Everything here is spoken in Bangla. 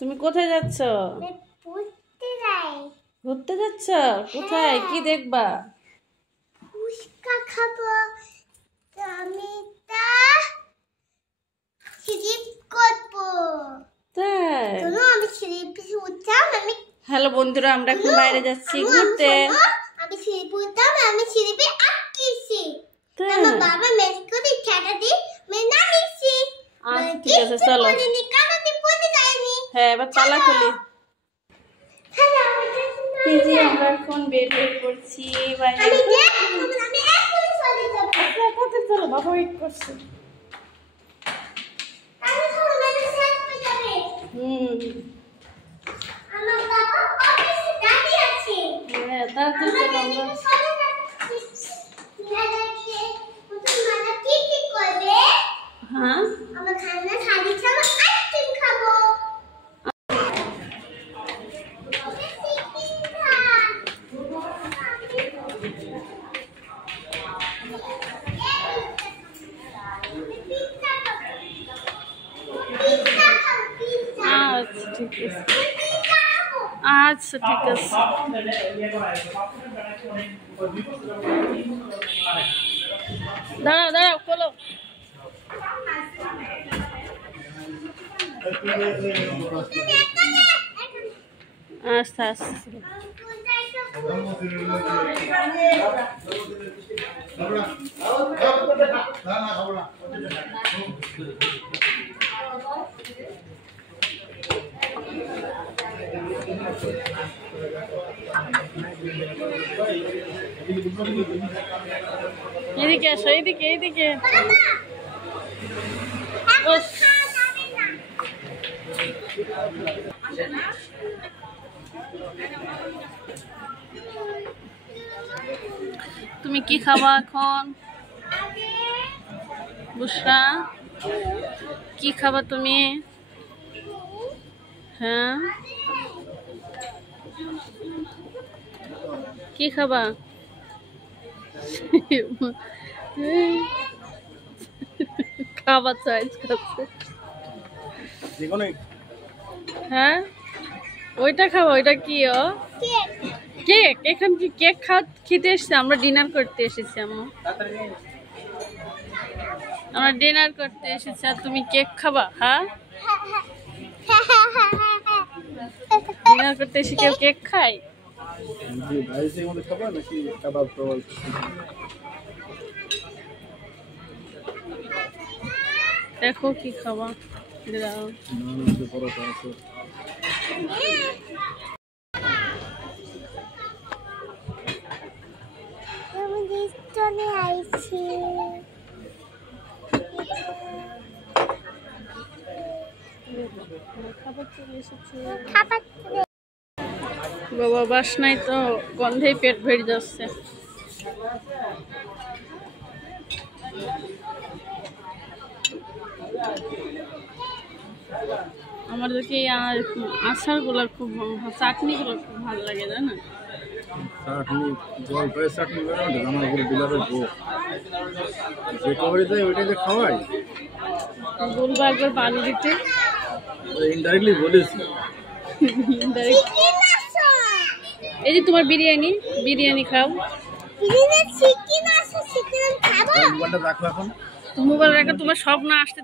তুমি কোথায় যাচ্ছ? ঘুরতে যাচ্ছ? কোথায়? কি দেখবা? ফুচকা খাবো। আমি স্লিপ করব। তাই? চলো আমি স্লিপে উঠতাম। হ্যালো বন্ধুরা, আমরা এখন বাইরে যাচ্ছি ঘুরতে। আমি স্লিপ উঠতাম, আমি স্লিপে আটকেছি। আমার বাবা মেরে করে ছেড়ে দি, আমি নামিছি। ঠিক আছে চলো। হ্যাঁ এবার তালা খুলি। আমরা এখন বের হয়ে পড়ছি বাইরে। চলো বাবা ওয়েট করছে। হ্যাঁ তাড়াতাড়ি চলো আমরা। হ্যাঁ আমরা খানা খালি খাবো, আইসক্রিম খাবো। আচ্ছা ঠিক আছে, আচ্ছা ঠিক আছে। দাঁড়াও দাঁড়াও খোলো। আচ্ছা আচ্ছা এদিকে আসো, এইদিকে এইদিকে। তুমি কি খাবা এখন বুশরা? কি খাবা তুমি? হ্যাঁ কি খাবা? খাবার চয়েস করছে। হ্যাঁ ওইটা খাবো। ওইটা কি? ও কেক। এখন কি কেক খেতে এসেছি? আমরা ডিনার করতে এসেছি। আমরা ডিনার করতে এসেছি আর তুমি কেক খাবা? হ্যাঁ ডিনার করতে এসে কেউ কেক খায়? দেখো কি খাবা। বাবা বাসনায় তো গন্ধেই পেট ভরে যাচ্ছে। আমাদের কি আচারগুলো খুব, চাটনিগুলো খুব ভালো লাগে, তাই না? চাটনি জলপাই চাটনি করে আমার উপরে বিলাপের ভোগ যে কবরে যায় ওইটা যে খাওয়াই। বলবো একবার পানি দিতে। ইনডাইরেক্টলি বলেছি। এই যে তোমার বিরিয়ানি, বিরিয়ানি খাও। মোবাইলটা রাখো এখন। মোবাইল রাখো, তোমার সব না আসতে